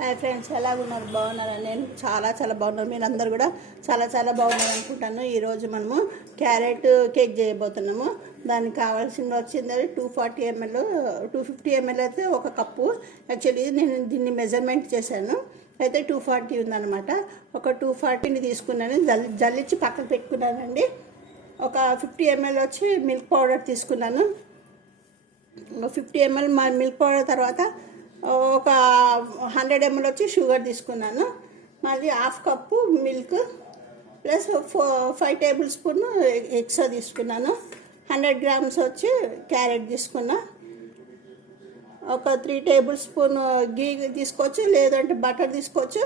Hi friends, ఎలా ఉన్నారు? బాగున్నారా? నేను చాలా బాగున్నాను. మీరందరూ కూడా చాలా బాగున్నారు అనుకుంటాను. ఈరోజు మనము క్యారెట్ కేక్ చేయబోతున్నాము. దానికి కావాల్సింది వచ్చింది 240 ml, 250 ml అయితే ఒక కప్పు. యాక్చువల్లీ నేను దీన్ని మెజర్మెంట్ చేశాను, అయితే 240 ఉందన్నమాట. ఒక 240ని తీసుకున్నాను, జల్లిచ్చి పక్కన పెట్టుకున్నానండి. ఒక 50 ml వచ్చి మిల్క్ పౌడర్ తీసుకున్నాను. 50 ml మిల్క్ పౌడర్ తర్వాత ఒక 100 ml వచ్చి షుగర్ తీసుకున్నాను. మళ్ళీ half cup milk plus 5 table spoon extra తీసుకున్నాను. 100 grams వచ్చి క్యారెట్ తీసుకున్నా. ఒక 3 టేబుల్ స్పూన్ గీ తీసుకోవచ్చు, లేదంటే బటర్ తీసుకోవచ్చు,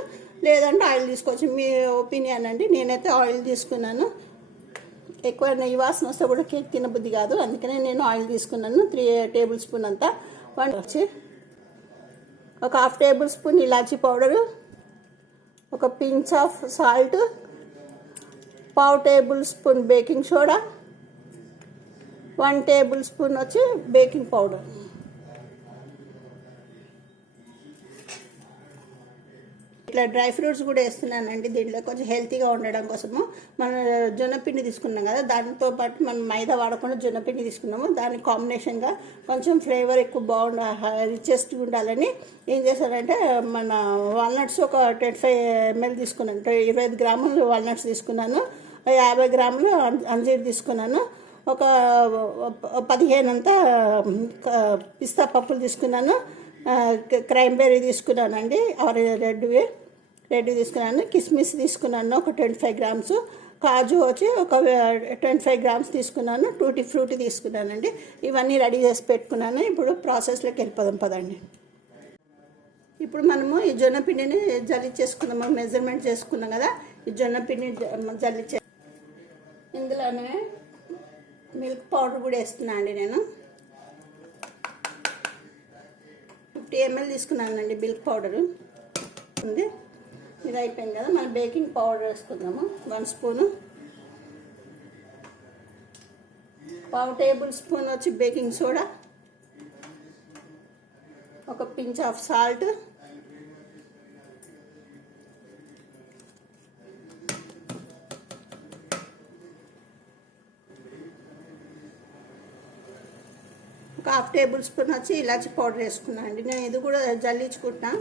లేదంటే ఆయిల్ తీసుకోవచ్చు, మీ ఒపీనియన్ అండి. నేనైతే ఆయిల్ తీసుకున్నాను. ఎక్కువ నెయ్యి వాసన వస్తే కూడా కేక్ తినబుద్ధి కాదు, అందుకనే నేను ఆయిల్ తీసుకున్నాను. 3 టేబుల్ స్పూన్ అంతా. వచ్చి ఒక హాఫ్ టేబుల్ స్పూన్ ఇలాచీ పౌడరు, ఒక పించ్ ఆఫ్ సాల్ట్, పావు table spoon baking soda, 1 table spoon వచ్చి బేకింగ్ పౌడర్. ఇట్లా డ్రై ఫ్రూట్స్ కూడా వేస్తున్నానండి దీంట్లో, కొంచెం హెల్తీగా ఉండడం కోసము. మనం జొన్నపిండి తీసుకున్నాం కదా, దానితో పాటు మనం మైదా వాడకుండా జొన్నపిండి తీసుకున్నాము. దాని కాంబినేషన్గా కొంచెం ఫ్లేవర్ ఎక్కువ రిచెస్ట్గా ఉండాలని ఏం చేశానంటే, మన వాల్నట్స్ ఒక 25 ml తీసుకున్నాను. 25 గ్రాములు వాల్నట్స్ తీసుకున్నాను. 50 గ్రాములు అంజీర్ తీసుకున్నాను. ఒక 15 అంతా పిస్తా పప్పులు తీసుకున్నాను. క్రైంబెర్రీ తీసుకున్నానండి, ఆర్ రెడ్ తీసుకున్నాను. కిస్మిస్ తీసుకున్నాను ఒక 25 grams. కాజు వచ్చి ఒక 25 grams తీసుకున్నాను. టూటీ ఫ్రూటీ తీసుకున్నానండి. ఇవన్నీ రెడీ చేసి పెట్టుకున్నాను. ఇప్పుడు ప్రాసెస్లోకి వెళ్ళిపోదాం పదండి. ఇప్పుడు మనము ఈ జొన్న పిండిని జల్లిచ్చేసుకుందాము. మెజర్మెంట్ చేసుకున్నాం కదా, ఈ జొన్న పిండిని జల్లిచ్చే ఇందులోనే మిల్క్ పౌడర్ కూడా వేస్తున్నాను అండి. నేను 50 ml తీసుకున్నానండి మిల్క్ పౌడరు ఉంది. ఇది అయిపోయింది కదా, మనం బేకింగ్ పౌడర్ వేసుకుందాము. 1 స్పూను, పావు టేబుల్ స్పూన్ వచ్చి బేకింగ్ సోడా, ఒక పించ్ ఆఫ్ సాల్ట్, ఒక హాఫ్ టేబుల్ స్పూన్ వచ్చి ఇలాచి పౌడర్ వేసుకున్నాను అండి. నేను ఇది కూడా జల్లించుకుంటున్నా.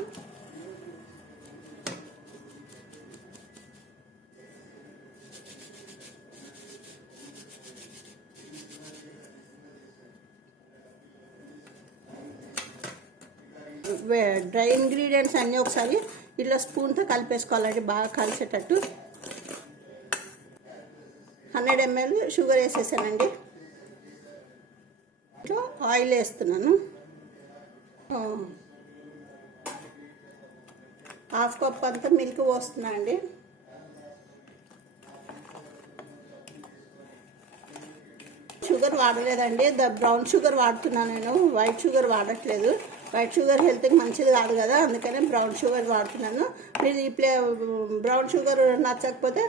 డ్రై ఇంగ్రీడియంట్స్ అన్నీ ఒకసారి ఇట్లా స్పూన్తో కలిపేసుకోవాలండి, బాగా కలిసేటట్టు. 100 ml షుగర్ వేసేసానండి. ఆయిల్ వేస్తున్నాను. హాఫ్ కప్ అంతా మిల్క్ పోస్తున్నా అండి. షుగర్ వాడలేదండి, బ్రౌన్ షుగర్ వాడుతున్నాను నేను, వైట్ షుగర్ వాడట్లేదు. వైట్ షుగర్ హెల్త్కి మంచిది కాదు కదా, అందుకనే బ్రౌన్ షుగర్ వాడుతున్నాను. మీరు ఈ బ్రౌన్ షుగర్ నచ్చకపోతే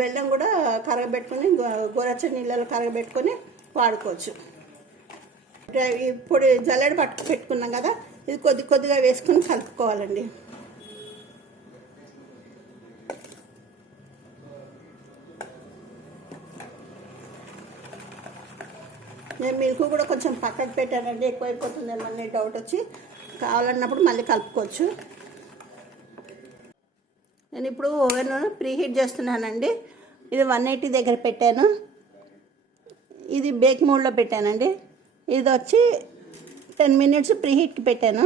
బెల్లం కూడా కరగబెట్టుకొని, గోరచ్చని నీళ్ళలో కరగబెట్టుకొని వాడుకోవచ్చు. ఇప్పుడు జల్లెడ పెట్టుకున్నాం కదా, ఇది కొద్దిగా వేసుకొని కలుపుకోవాలండి. నేను మిల్క్ కూడా కొంచెం పక్కకు పెట్టానండి, ఎక్కువైపోతుందేమని డౌట్ వచ్చి. కావాలన్నప్పుడు మళ్ళీ కలుపుకోవచ్చు. నేను ఇప్పుడు ఓవెన్ ప్రీహీట్ చేస్తున్నానండి. ఇది 180 దగ్గర పెట్టాను. ఇది బేక్ మోడ్లో పెట్టానండి. ఇది వచ్చి 10 minutes ప్రీహీట్కి పెట్టాను.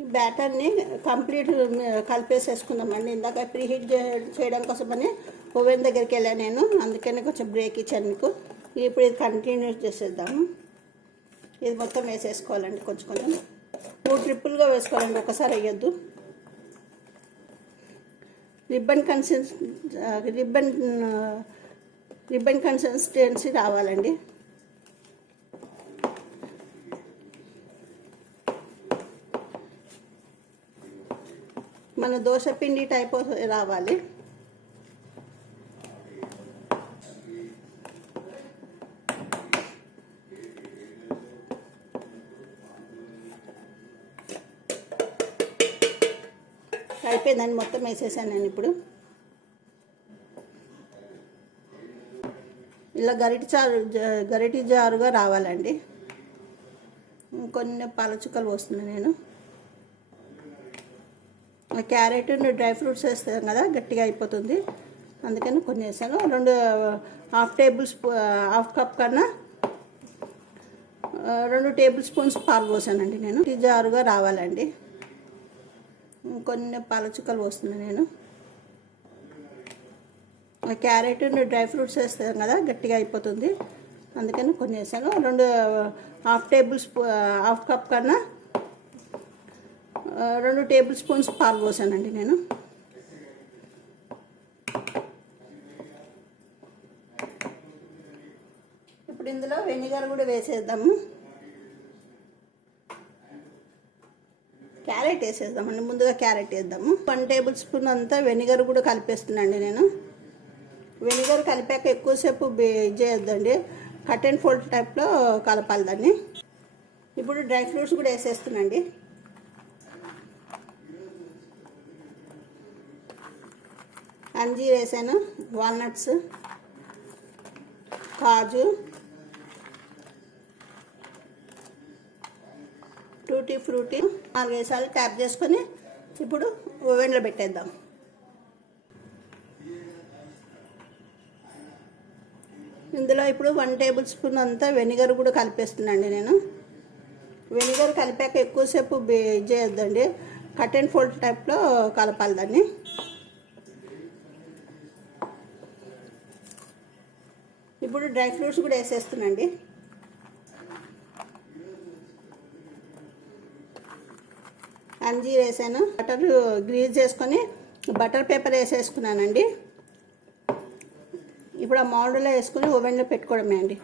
ఈ బ్యాటర్ని కంప్లీట్ కలిపేసేసుకుందామండి. ఇందాక ప్రీహీట్ చేయడం కోసమని ఓవెన్ దగ్గరికి వెళ్ళాను నేను, అందుకని కొంచెం బ్రేక్ ఇచ్చాను మీకు. ఇప్పుడు ఇది కంటిన్యూ చేసేద్దాము. ఇది మొత్తం వేసేసుకోవాలండి, కొంచెం 3 ట్రిప్పులుగా వేసుకోవాలండి, ఒకసారి వేయద్దు. రిబ్బన్ కన్సిస్టెన్సీ రావాలండి. మన దోశ పిండి టైప్ రావాలి. అయిపోయిందని మొత్తం వేసేసాను నేను. ఇప్పుడు ఇలా గరిటి జారుగా రావాలండి. కొన్ని పాలచుక్కలు పోస్తున్నాను నేను. క్యారెట్ డ్రై ఫ్రూట్స్ వేస్తాం కదా, గట్టిగా అయిపోతుంది, అందుకని కొన్ని వేసాను. హాఫ్ కప్ కన్నా 2 టేబుల్ స్పూన్స్ పాలు పోసానండి నేను. జారుగా రావాలండి. కొన్ని పాలచుక్కలు పోస్తున్నాను నేను. క్యారెట్ డ్రై ఫ్రూట్స్ వేస్తాం కదా, గట్టిగా అయిపోతుంది, అందుకని కొన్ని వేసాను. హాఫ్ కప్ కన్నా 2 టేబుల్ స్పూన్స్ పాలు పోసానండి నేను. ఇప్పుడు ఇందులో వెనిగర్ కూడా వేసేద్దాము. క్యారెట్ వేసేద్దామండి. ముందుగా క్యారెట్ వేద్దాము. 1 టేబుల్ స్పూన్ అంతా వెనిగర్ కూడా కలిపేస్తున్నాండి నేను. వెనిగర్ కలిపాక ఎక్కువసేపు చేయొద్దండి, కట్ అండ్ ఫోల్డ్ టైప్లో కలపాలి దాన్ని. ఇప్పుడు డ్రై ఫ్రూట్స్ కూడా వేసేస్తున్నాండి. అంజీర్ వేసాను, వాల్నట్స్, కాజు, టూటీ ఫ్రూటీ 4-5 సార్లు ట్యాప్ చేసుకొని ఇప్పుడు ఓవెన్లో పెట్టేద్దాం. ఇందులో ఇప్పుడు 1 టేబుల్ స్పూన్ అంతా వెనిగర్ కూడా కలిపేస్తున్నాండి నేను. వెనిగర్ కలిపాక ఎక్కువసేపు చేయొద్దండి, కట్ అండ్ ఫోల్డ్ టైప్లో కలపాలి దాన్ని. ఇప్పుడు డ్రై ఫ్రూట్స్ కూడా వేసేస్తున్నాండి. అంజీర్ వేసాను, బటర్ గ్రీజ్ చేసుకొని బటర్ పేపర్ వేసేసుకున్నానండి. ఇప్పుడు ఆ మౌల్డ్లో వేసుకొని ఓవెన్లో పెట్టుకోవడమే అండి.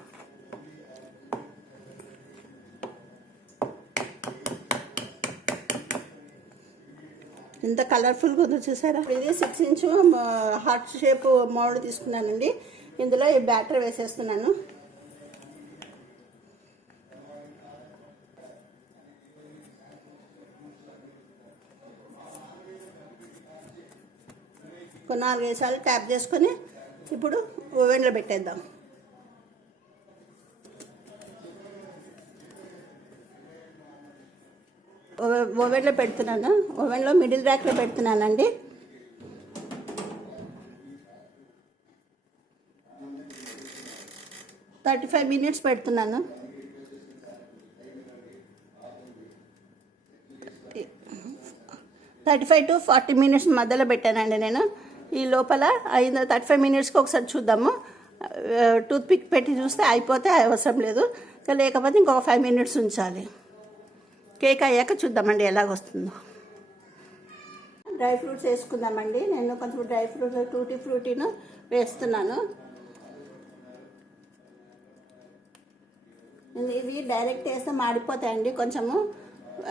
ఇంత కలర్ఫుల్గా ఉందో చూసారా. ఇది 6 ఇంచ్ హార్ట్ షేప్ మౌల్డ్ తీసుకున్నానండి. ఇందులో ఈ బ్యాటర్ వేసేస్తున్నాను. ఒక 4-5 సార్లు ట్యాప్ చేసుకొని ఇప్పుడు ఓవెన్లో పెట్టేద్దాం. ఓవెన్లో పెడుతున్నాను. ఓవెన్లో మిడిల్ ర్యాక్లో పెడుతున్నానండి. ఒక 35 మినిట్స్ పెడుతున్నాను. 35 to 40 మినిట్స్ మధ్యలో పెట్టానండి నేను. ఈ లోపల 35 మినిట్స్కి ఒకసారి చూద్దాము. టూత్ పిక్ పెట్టి చూస్తే అయిపోతే అవసరం లేదు, లేకపోతే ఇంకొక 5 మినిట్స్ ఉంచాలి. కేక్ అయ్యాక చూద్దామండి ఎలాగొస్తుందో. డ్రై ఫ్రూట్స్ వేసుకుందామండి. నేను కొంచెం డ్రై ఫ్రూట్స్ టూటీ ఫ్రూటీను వేస్తున్నాను. ఇవి డైరెక్ట్ వేస్తే మాడిపోతాయండి. కొంచెము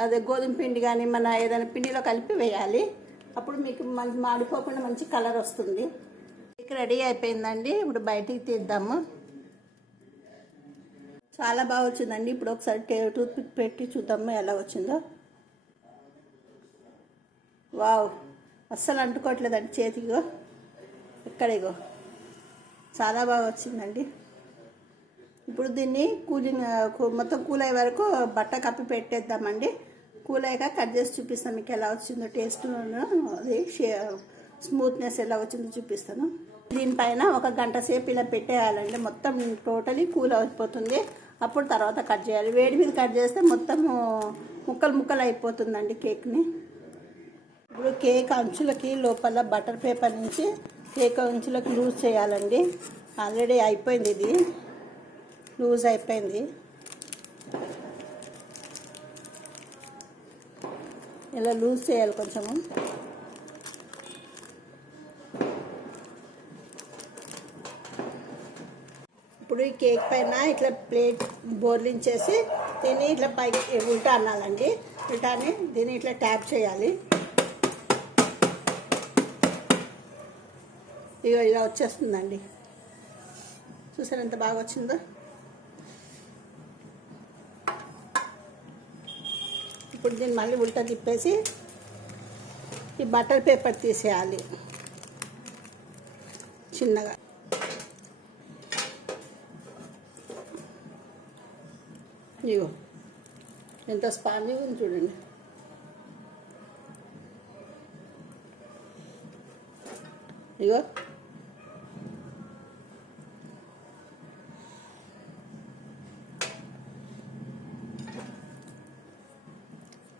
అదే గోధుమ పిండి కానీ మన ఏదైనా పిండిలో కలిపి వేయాలి, అప్పుడు మీకు మంచి మాడిపోకుండా మంచి కలర్ వస్తుంది. కేక్ రెడీ అయిపోయిందండి. ఇప్పుడు బయటికి తీద్దాము. చాలా బాగా వచ్చిందండి. ఇప్పుడు ఒకసారి టూత్ పిక్ పెట్టి చూద్దాము ఎలా వచ్చిందో. వావ్, అస్సలు అంటుకోవట్లేదండి చేతికో ఎక్కడిగో, చాలా బాగా వచ్చిందండి. ఇప్పుడు దీన్ని మొత్తం కూల్ అయ్యే వరకు బట్ట కప్పి పెట్టేద్దామండి. కూల్ అయ్యాక కట్ చేసి చూపిస్తాను మీకు ఎలా వచ్చిందో, టేస్ట్ అది స్మూత్నెస్ ఎలా వచ్చిందో చూపిస్తాను. దీనిపైన 1 గంట సేపు ఇలా పెట్టేయాలండి. మొత్తం టోటలీ కూల్ అయిపోతుంది. అప్పుడు తర్వాత కట్ చేయాలి. వేడి మీద కట్ చేస్తే మొత్తం ముక్కలు అయిపోతుందండి కేక్ని. ఇప్పుడు కేక్ అంచులకి లోపల బటర్ పేపర్ నుంచి కేక్ అంచులకి లూజ్ చేయాలండి. ఆల్రెడీ అయిపోయింది, ఇది లూజ్ అయిపోయింది. ఇలా లూజ్ చేయాలి కొంచెము. ఇప్పుడు ఈ కేక్ పైన ఇట్లా ప్లేట్ బోర్లించేసి దీన్ని ఇట్లా పైకి ఉల్టా అనాలండి. ఉల్టాని దీన్ని ఇట్లా ట్యాప్ చేయాలి. ఇగో ఇలా వచ్చేస్తుందండి. చూసారు ఎంత బాగా వచ్చిందో. ఇప్పుడు దీన్ని మళ్ళీ ఉల్టా తిప్పేసి ఈ బటర్ పేపర్ తీసేయాలి చిన్నగా. ఇగో ఎంత స్పాంజిగా ఉంది చూడండి. ఇగో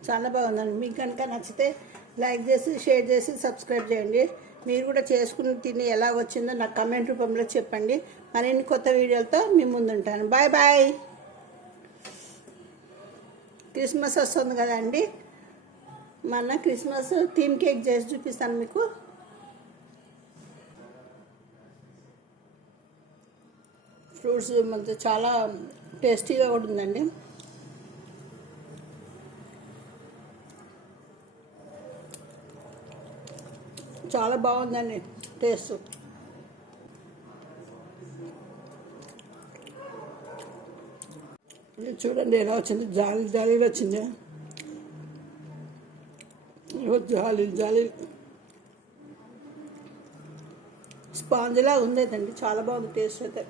చాలా బాగుందండి. మీకు కనుక నచ్చితే లైక్ చేసి, షేర్ చేసి, సబ్స్క్రైబ్ చేయండి. మీరు కూడా చేసుకుని తిని ఎలా వచ్చిందో నాకు కమెంట్ రూపంలో చెప్పండి. మరిన్ని కొత్త వీడియోలతో మీ ముందుంటాను. Bye bye. క్రిస్మస్ వస్తుంది కదండి, మన క్రిస్మస్ థీమ్ కేక్ చేసి చూపిస్తాను మీకు. ఫ్రూట్స్ మంచి చాలా టేస్టీగా కూడా ఉందండి. చాలా బాగుందండి టేస్ట్. చూడండి ఎలా వచ్చింది, జాలి జాలీగా వచ్చింది. జాలి జాలి స్పాంజ్లా ఉందేదండి, చాలా బాగుంది టేస్ట్ అయితే.